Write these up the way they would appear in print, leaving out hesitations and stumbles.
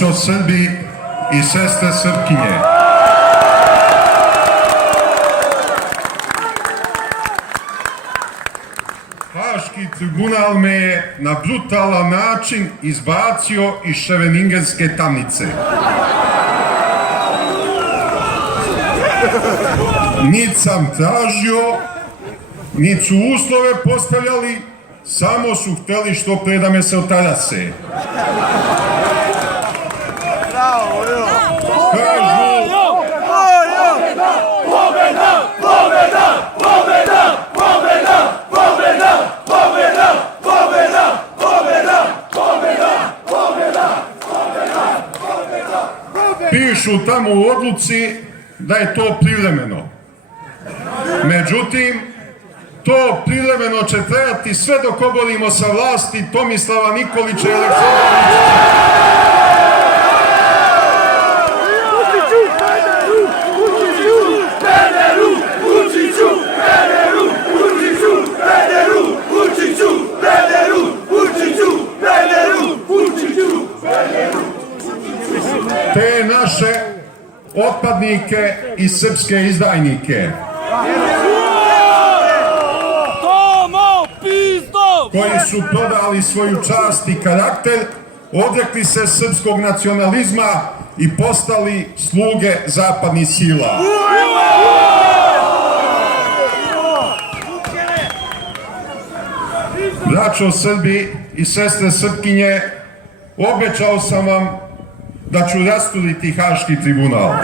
Braćo Srbi i sestre Srpkinje, Haški tribunal me je na brutalan način izbacio iz Ševeningenske tamnice. Niti sam tražio, niti su uslove postavljali, samo su hteli što pre da me se otarase. Pišu tamo u odluci da je to privremeno. Međutim, to privremeno će trajati sve dok oborimo sa vlasti Tomislava Nikolića i Aleksandra te naše otpadnike i srpske izdajnike koji su prodali svoju čast i karakter, odrekli se srpskog nacionalizma i postali sluge zapadnih sila. Braćo Srbi i sestre Srpkinje, obećao sam vam da ću rasturiti Haški tribunal.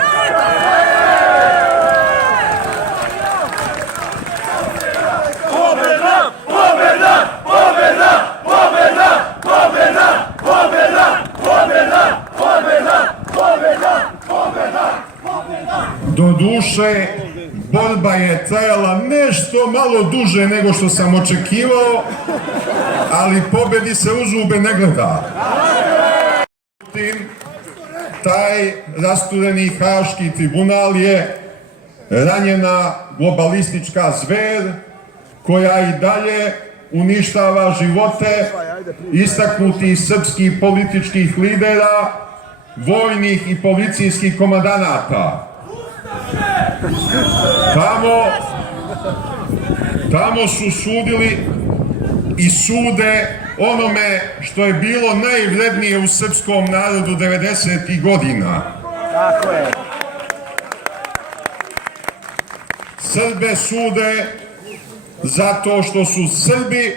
Doduše, borba je trajala nešto malo duže nego što sam očekivao, ali pobedi se u zube ne gleda. Taj rastureni Haški tribunal je ranjena globalistička zver koja i dalje uništava živote istaknutih srpskih političkih lidera, vojnih i policijskih komandanata. Tamo su sudili i sude onome što je bilo najvrednije u srpskom narodu 90. godina. Tako je. Srbe sude zato što su Srbi,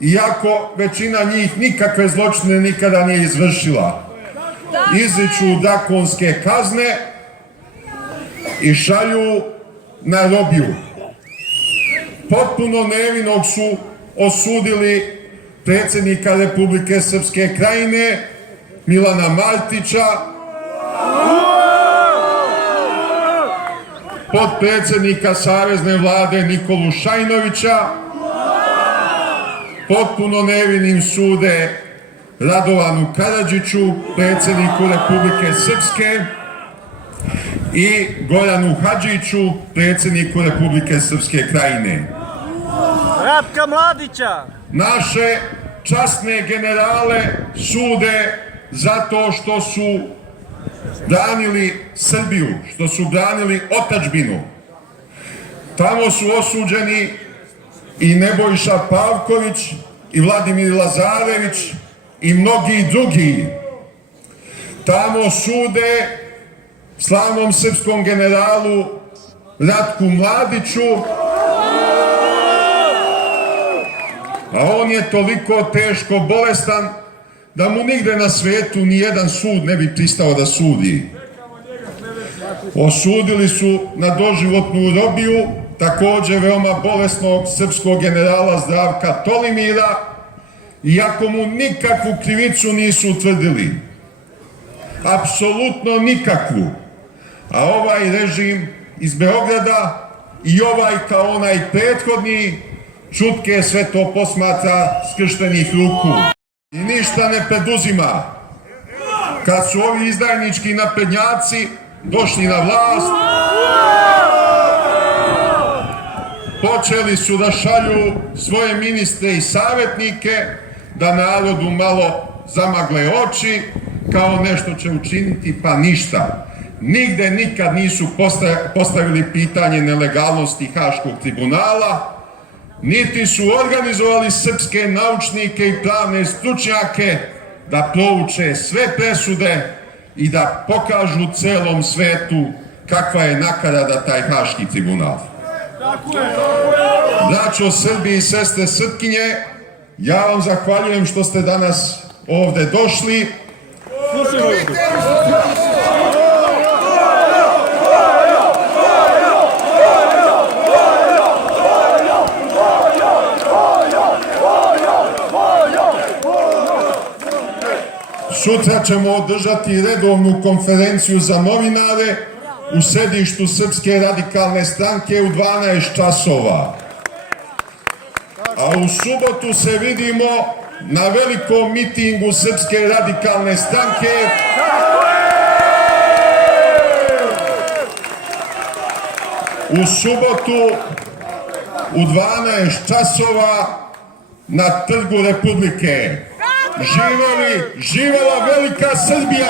iako većina njih nikakve zločine nikada nije izvršila. Izriču drakonske kazne i šalju na robiju. Potpuno nevinog su osudili predsjednika Republike Srpske Krajine Milana Martića, potpredsjednika Savezne vlade Nikolu Šajnovića, potpuno nevinim sude Radovanu Karadžiću, predsjedniku Republike Srpske, i Goranu Hadžiću, predsjedniku Republike Srpske Krajine. Ratka Mladića! Naše časne generale sude zato što su branili Srbiju, što su branili otadžbinu. Tamo su osuđeni i Nebojša Pavković, i Vladimir Lazarević, i mnogi drugi. Tamo sude slavnom srpskom generalu Ratku Mladiću, a on je toliko teško bolestan da mu nigde na svetu ni jedan sud ne bi pristao da sudi. Osudili su na doživotnu robiju takođe veoma bolesnog srpskog generala Zdravka Tolimira, iako mu nikakvu krivicu nisu utvrdili. Apsolutno nikakvu. A ovaj režim iz Beograda i ovaj kao onaj prethodni čutke sve to posmatra skrštenih ruku i ništa ne preduzima. Kad su ovi izdajnički naprednjaci došli na vlast, počeli su da šalju svoje ministre i savjetnike da narodu malo zamagle oči, kao nešto će učiniti, pa ništa. Nigde nikad nisu postavili pitanje nelegalnosti Haškog tribunala, niti su organizovali srpske naučnike i pravne stručnjake da prouče sve presude i da pokažu celom svetu kakva je nakarada taj Haški tribunal. Braćo Srbi i sestre Srpkinje, ja vam zahvaljujem što ste danas ovde došli. Sutra ćemo održati redovnu konferenciju za novinare u sedištu Srpske radikalne stranke u 12 časova. A u subotu se vidimo na velikom mitingu Srpske radikalne stranke u subotu u 12 časova na Trgu Republike. Živela velika Srbija!